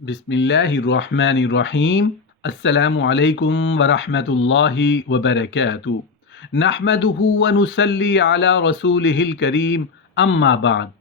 बिस्मिल्लाहिर्रहमानिर्रहीम। अस्सलामु अलैकुम वरहमतुल्लाहि वबरकातुहू। नहमदुहु व नुसल्ली अला रसूलिहिल करीम, अम्मा बाद।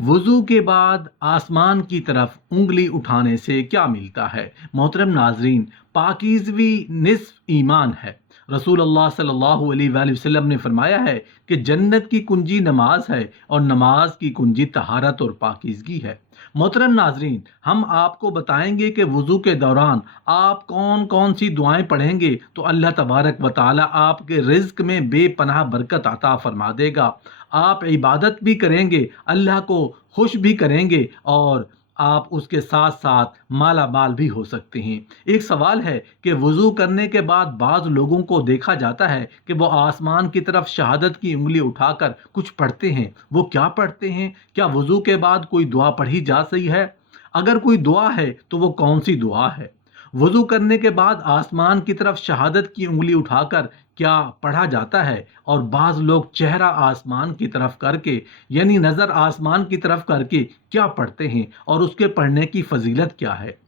वज़ू के बाद आसमान की तरफ उंगली उठाने से क्या मिलता है? मोहतरम नाजरीन, पाकीज़गी निस्फ ईमान है। रसूल अल्लाह सल्लल्लाहु अलैहि वसल्लम ने फरमाया है कि जन्नत की कुंजी नमाज है और नमाज की कुंजी तहारत और पाकीज़गी है। मोहतरम नाजरीन, हम आपको बताएंगे कि वज़ू के दौरान आप कौन कौन सी दुआएं पढ़ेंगे तो अल्लाह तबारक व ताला आपके रिज़्क में बेपनाह बरकत अता फरमा देगा। आप इबादत भी करेंगे, अल्लाह को खुश भी करेंगे और आप उसके साथ साथ माला माल भी हो सकते हैं। एक सवाल है कि वज़ू करने के बाद बाज़ लोगों को देखा जाता है कि वो आसमान की तरफ शहादत की उंगली उठाकर कुछ पढ़ते हैं। वो क्या पढ़ते हैं? क्या वज़ू के बाद कोई दुआ पढ़ी जा सही है? अगर कोई दुआ है तो वो कौन सी दुआ है? वज़ू करने के बाद आसमान की तरफ शहादत की उंगली उठाकर क्या पढ़ा जाता है? और बाज़ लोग चेहरा आसमान की तरफ करके यानी नज़र आसमान की तरफ करके क्या पढ़ते हैं और उसके पढ़ने की फजीलत क्या है?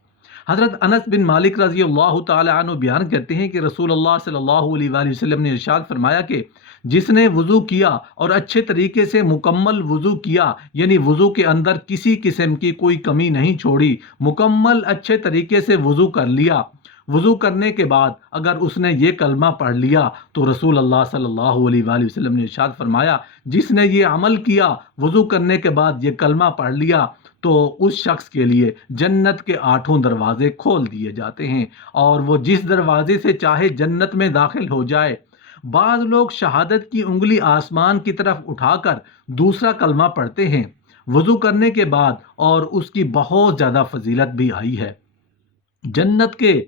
हज़रत अनस बिन मालिक रज़ी अल्लाह तआला अन्हु बयान करते हैं कि रसूलुल्लाह सल्लल्लाहु अलैहि वसल्लम ने इरशाद फरमाया कि जिसने वज़ू किया और अच्छे तरीके से मुकम्मल वज़ू किया, यानी वज़ू के अंदर किसी किस्म की कोई कमी नहीं छोड़ी, मुकम्मल अच्छे तरीके से वज़ू कर लिया, वज़ू करने के बाद अगर उसने ये कलमा पढ़ लिया तो रसूल अल्लाह सल्लल्लाहु अलैहि वसल्लम ने इरशाद फरमाया, जिसने ये अमल किया, वज़ू करने के बाद ये कलमा पढ़ लिया, तो उस शख्स के लिए जन्नत के 8 दरवाज़े खोल दिए जाते हैं और वो जिस दरवाज़े से चाहे जन्नत में दाखिल हो जाए। बाज़ लोग शहादत की उंगली आसमान की तरफ उठाकर दूसरा कलमा पढ़ते हैं वज़ू करने के बाद और उसकी बहुत ज़्यादा फजीलत भी आई है। जन्नत के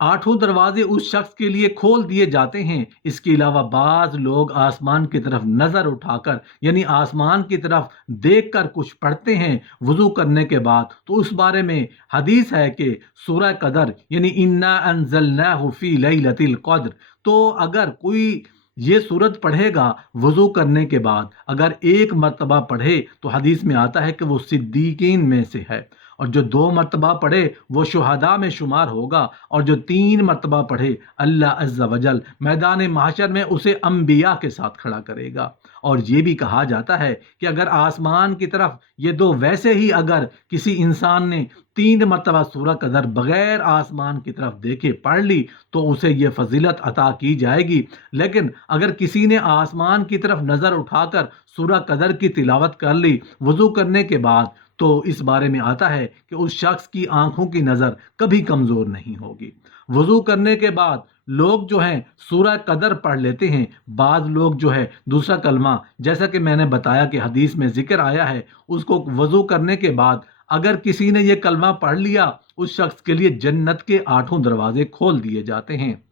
8 दरवाजे उस शख्स के लिए खोल दिए जाते हैं। इसके अलावा बाज़ लोग आसमान की तरफ नज़र उठाकर यानी आसमान की तरफ देखकर कुछ पढ़ते हैं वज़ू करने के बाद। तो उस बारे में हदीस है कि सूरह कदर यानी इन्ना अंज़लनाहु फ़ी लैलतिल क़द्र, तो अगर कोई ये सूरत पढ़ेगा वज़ू करने के बाद, अगर एक मर्तबा पढ़े तो हदीस में आता है कि वो सिद्दीकीन में से है, और जो 2 मरतबा पढ़े वो शुहदा में शुमार होगा, और जो 3 मरतबा पढ़े अल्लाह अज़्ज़ा वजल मैदान महशर में उसे अम्बिया के साथ खड़ा करेगा। और ये भी कहा जाता है कि अगर आसमान की तरफ ये दो वैसे ही अगर किसी इंसान ने 3 मरतबा सूरह कदर बग़ैर आसमान की तरफ देखे पढ़ ली तो उसे ये फजीलत अता की जाएगी। लेकिन अगर किसी ने आसमान की तरफ नज़र उठाकर सूरह कदर की तिलावत कर ली वज़ू करने के बाद, तो इस बारे में आता है कि उस शख्स की आंखों की नज़र कभी कमज़ोर नहीं होगी। वज़ू करने के बाद लोग जो हैं सूरह कदर पढ़ लेते हैं, बाद लोग जो है दूसरा कलमा, जैसा कि मैंने बताया कि हदीस में ज़िक्र आया है, उसको वज़ू करने के बाद अगर किसी ने ये कलमा पढ़ लिया उस शख्स के लिए जन्नत के 8 दरवाजे खोल दिए जाते हैं।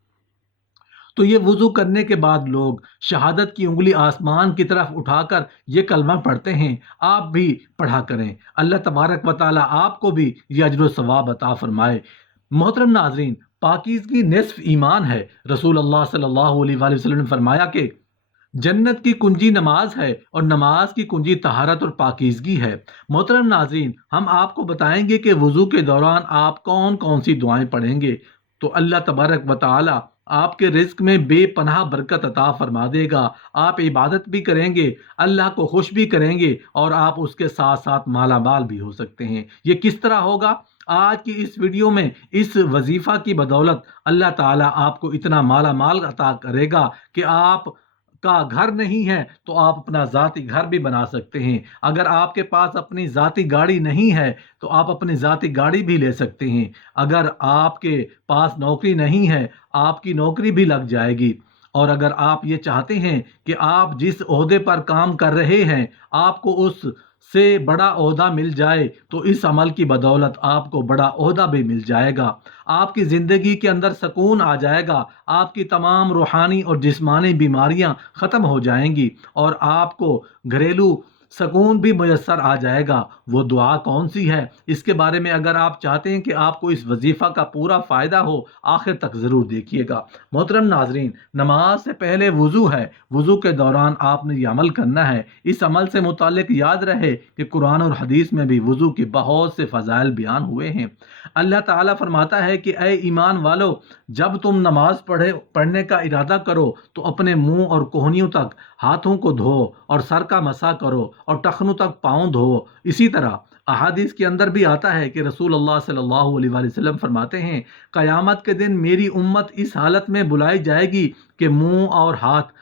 तो ये वज़ू करने के बाद लोग शहादत की उंगली आसमान की तरफ उठाकर ये कलमा पढ़ते हैं। आप भी पढ़ा करें। अल्लाह तबारक व ताला आपको भी ये अजर व सवाब अता फरमाए। मोहतरम नाजरीन, पाकीज़गी निस्फ ईमान है। रसूल अल्लाह सल्लल्लाहु अलैहि वसल्लम ने फरमाया कि जन्नत की कुंजी नमाज है और नमाज की कुंजी तहारत और पाकीज़गी है। मोहतरम नाजरीन, हम आपको बताएंगे कि वज़ू के दौरान आप कौन कौन सी दुआएं पढ़ेंगे तो अल्लाह तबारक व ताला आपके रिज़्क में बेपनाह बरकत अता फरमा देगा। आप इबादत भी करेंगे, अल्लाह को खुश भी करेंगे और आप उसके साथ साथ माला माल भी हो सकते हैं। ये किस तरह होगा? आज की इस वीडियो में इस वजीफ़ा की बदौलत अल्लाह ताला आपको इतना माला माल अता करेगा कि आप का घर नहीं है तो आप अपना ज़ाती घर भी बना सकते हैं। अगर आपके पास अपनी ज़ाती गाड़ी नहीं है तो आप अपनी ज़ाती गाड़ी भी ले सकते हैं। अगर आपके पास नौकरी नहीं है, आपकी नौकरी भी लग जाएगी। और अगर आप ये चाहते हैं कि आप जिस ओहदे पर काम कर रहे हैं आपको उस से बड़ा ओहदा मिल जाए तो इस अमल की बदौलत आपको बड़ा ओहदा भी मिल जाएगा। आपकी ज़िंदगी के अंदर सुकून आ जाएगा, आपकी तमाम रूहानी और जिस्मानी बीमारियां ख़त्म हो जाएंगी और आपको घरेलू سکون بھی میسر آ جائے گا۔ وہ دعا کون سی ہے، اس کے بارے میں اگر آپ چاہتے ہیں کہ آپ کو اس وظیفہ کا پورا فائدہ ہو، آخر تک ضرور دیکھیے گا۔ محترم ناظرین، نماز سے پہلے وضو ہے، وضو کے دوران آپ نے یہ عمل کرنا ہے۔ اس عمل سے متعلق یاد رہے کہ قرآن اور حدیث میں بھی وضو کی بہت سے فضائل بیان ہوئے ہیں۔ اللہ تعالیٰ فرماتا ہے کہ اے ایمان والو، جب تم نماز پڑھنے کا ارادہ کرو تو اپنے منہ اور کوہنیوں تک ہاتھوں کو دھو اور سر کا مسح کرو اور ٹخنوں تک پاؤں دھو۔ اسی طرح احادیث کے اندر بھی آتا ہے کہ رسول اللہ صلی اللہ علیہ وآلہ وسلم فرماتے ہیں، قیامت کے دن میری امت اس حالت میں بلائی جائے گی کہ منہ اور ہاتھ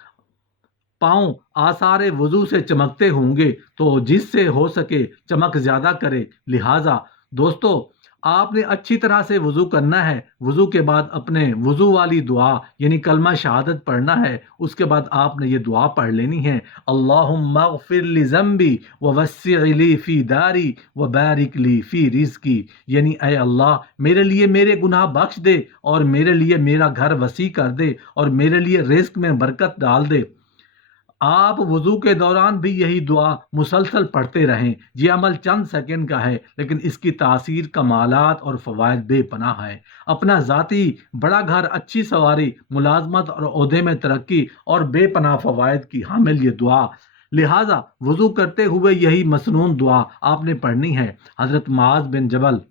پاؤں آثار وضو سے چمکتے ہوں گے، تو جس سے ہو سکے چمک زیادہ کرے۔ لہٰذا دوستو، آپ نے اچھی طرح سے وضو کرنا ہے۔ وضو کے بعد اپنے وضو والی دعا یعنی کلمہ شہادت پڑھنا ہے۔ اس کے بعد آپ نے یہ دعا پڑھ لینی ہے، اللہم اغفر لی ذنبی ووسع لی فی داری وبارک لی فی رزقی، یعنی اے اللہ میرے لیے میرے گناہ بخش دے اور میرے لیے میرا گھر وسیع کر دے اور میرے لیے رزق میں برکت ڈال دے۔ آپ وضو کے دوران بھی یہی دعا مسلسل پڑھتے رہیں۔ یہ عمل چند سیکنڈ کا ہے، لیکن اس کی تاثیر، کمالات اور فوائد بے پناہ ہے۔ اپنا ذاتی بڑا گھر، اچھی سواری، ملازمت اور عہدے میں ترقی اور بے پناہ فوائد کی حامل یہ دعا۔ لہٰذا وضو کرتے ہوئے یہی مسنون دعا آپ نے پڑھنی ہے۔ حضرت معاذ بن جبل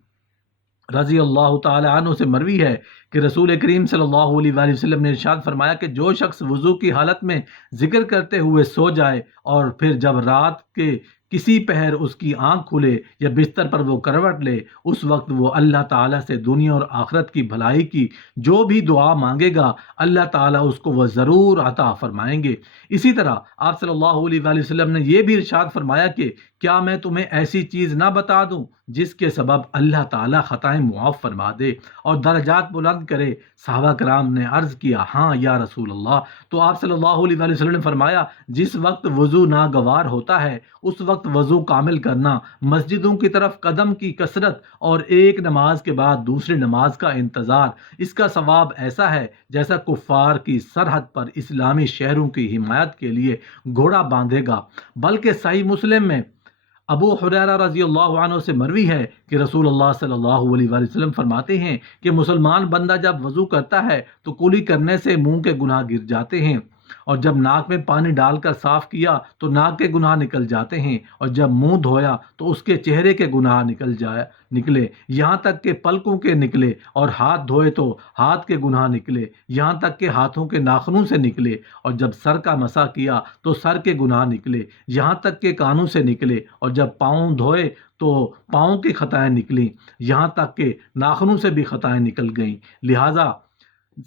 رضی اللہ تعالی عنہ سے مروی ہے کہ رسول کریم صلی اللہ علیہ وآلہ وسلم نے ارشاد فرمایا کہ جو شخص وضو کی حالت میں ذکر کرتے ہوئے سو جائے اور پھر جب رات کے کسی پہر اس کی آنکھ کھلے یا بستر پر وہ کروٹ لے، اس وقت وہ اللہ تعالیٰ سے دنیا اور آخرت کی بھلائی کی جو بھی دعا مانگے گا، اللہ تعالیٰ اس کو وہ ضرور عطا فرمائیں گے۔ اسی طرح آپ صلی اللہ علیہ وآلہ وسلم نے یہ بھی ارشاد فرمایا کہ کیا میں تمہیں ایسی چیز نہ بتا دوں جس کے سبب اللہ تعالیٰ خطائیں معاف فرما دے اور درجات بلند کرے؟ صحابہ کرام نے عرض کیا، ہاں یا رسول اللہ۔ تو آپ صلی اللہ علیہ وآلہ وسلم نے فرمایا، جس وقت وضو ناگوار ہوتا ہے اس وقت وضو کامل کرنا، مسجدوں کی طرف قدم کی کثرت اور ایک نماز کے بعد دوسری نماز کا انتظار، اس کا ثواب ایسا ہے جیسا کفار کی سرحد پر اسلامی شہروں کی حمایت کے لیے گھوڑا باندھے گا۔ بلکہ صحیح مسلم میں ابو حریرہ رضی اللہ عنہ سے مروی ہے کہ رسول اللہ صلی اللہ علیہ وآلہ وسلم فرماتے ہیں کہ مسلمان بندہ جب وضو کرتا ہے تو کلی کرنے سے منہ کے گناہ گر جاتے ہیں، اور جب ناک میں پانی ڈال کر صاف کیا تو ناک کے گناہ نکل جاتے ہیں، اور جب منہ دھویا تو اس کے چہرے کے گناہ نکلے، یہاں تک کہ پلکوں کے نکلے، اور ہاتھ دھوئے تو ہاتھ کے گناہ نکلے، یہاں تک کہ ہاتھوں کے ناخنوں سے نکلے، اور جب سر کا مسح کیا تو سر کے گناہ نکلے، یہاں تک کہ کانوں سے نکلے، اور جب پاؤں دھوئے تو پاؤں کی خطائیں نکلیں، یہاں تک کہ ناخنوں سے بھی خطائیں نکل گئیں۔ لہٰذا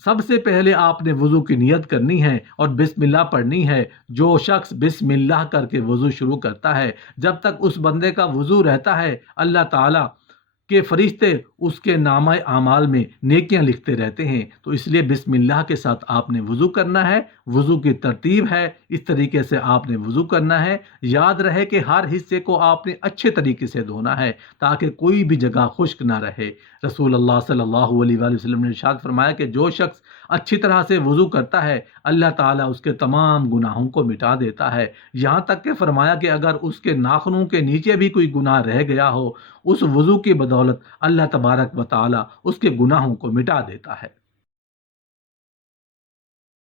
سب سے پہلے آپ نے وضو کی نیت کرنی ہے اور بسم اللہ پڑھنی ہے۔ جو شخص بسم اللہ کر کے وضو شروع کرتا ہے، جب تک اس بندے کا وضو رہتا ہے اللہ تعالیٰ کے فرشتے اس کے نامہ اعمال میں نیکیاں لکھتے رہتے ہیں۔ تو اس لیے بسم اللہ کے ساتھ آپ نے وضو کرنا ہے۔ وضو کی ترتیب ہے، اس طریقے سے آپ نے وضو کرنا ہے۔ یاد رہے کہ ہر حصے کو آپ نے اچھے طریقے سے دھونا ہے تاکہ کوئی بھی جگہ خشک نہ رہے۔ رسول اللہ صلی اللہ علیہ وآلہ وسلم نے ارشاد فرمایا کہ جو شخص اچھی طرح سے وضو کرتا ہے اللہ تعالیٰ اس کے تمام گناہوں کو مٹا دیتا ہے، یہاں تک کہ فرمایا کہ اگر اس کے ناخنوں کے نیچے بھی کوئی گناہ رہ گیا ہو، اس وضو کی بدولت اللہ تبارک و تعالیٰ اس کے گناہوں کو مٹا دیتا ہے۔